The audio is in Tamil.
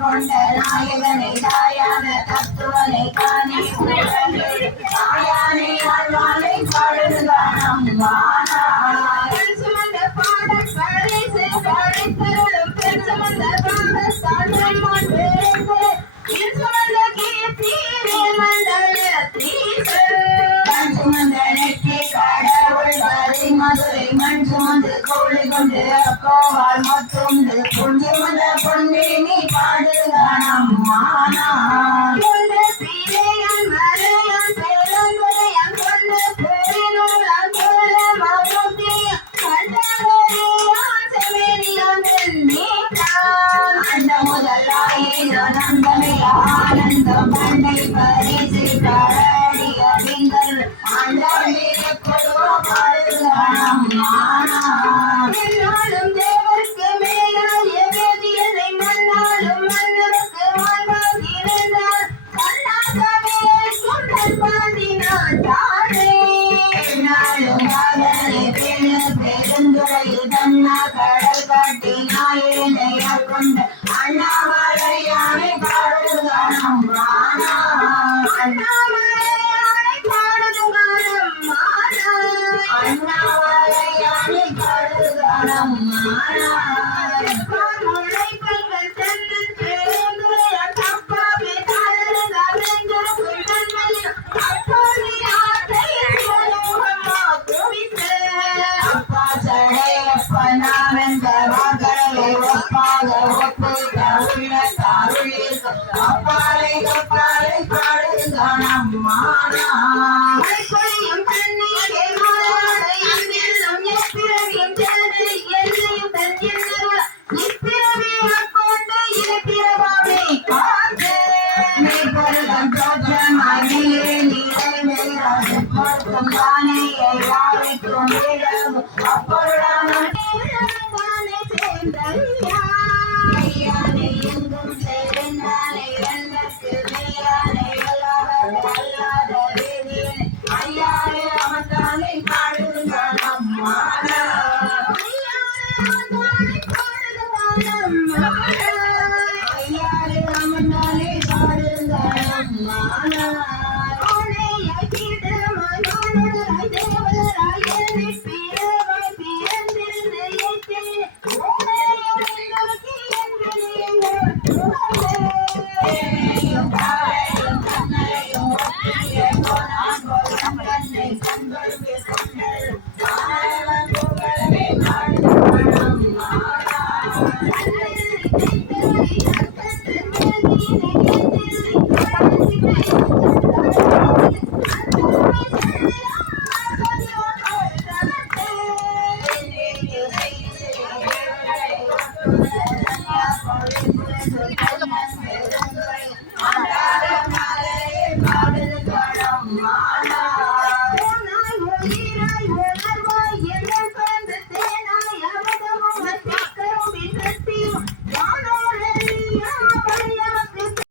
கொண்ட நாயகனை தாயான தத்துவனை காணி தாயானை ஆழ்வானை பாடுதான் சுமந்த பாடல் பரிசு படைத்தருளும் பெண் சுமந்த பாடல் சுமந்த கீர்த்தி மண்டல சுமந்த நெற்றி கடவுள் வரை மதுரை மண் சுமந்து கோழி கொண்டு கோவால் மொத்தொண்டு பொண்ணு மத பொண்ணே நீ பாடுகானம் மானா ஆனந்தம் பண்ணை பரிசு கரடி அடிங்கள் ஆண்டாளே பாடுகானம் மானா தேவருக்கு மேலாய வேதியனை மன்னாலும் மன்னருக்கு வாழ்வாகி இருந்தார் கண்ணாகவே சுந்தர் பாண்டினான் தானே நாளும் மகனை பெருந்துறையில் தன்னா கடல் காட்டி நாயனை கொண்ட அண்ணாமலையானை பாடுகானம் மானா அண்ணாமலையானை பாடுகானம் மானா அண்ணாமலையானை பாடுகானம் மானா அப்பாலை கப்பாலை பாடுகானம் மானா கொள்ளையும் தண்ணீர் எல்லும் எப்பிறவியும் ஜனதை எல்லையும் தன்னில் இப்பிறவியை கொண்டு இப்பிறவாமை காத்து பொருளும் தோற்றமாகியே நிறைவேறாது பொருத்தும் தானேயை யாருக்கும் விழவும் அப்பொருளான சேர்ந்த ஐயானை எங்கும் சேர்ந்தானை எல்லக்கு மெய்யானை அல்லாத வேதியனை ஐயானை அமர்ந்தானை பாடுகானம் மானா ஐயானை அமர்ந்தானை பாடுகானம் மானா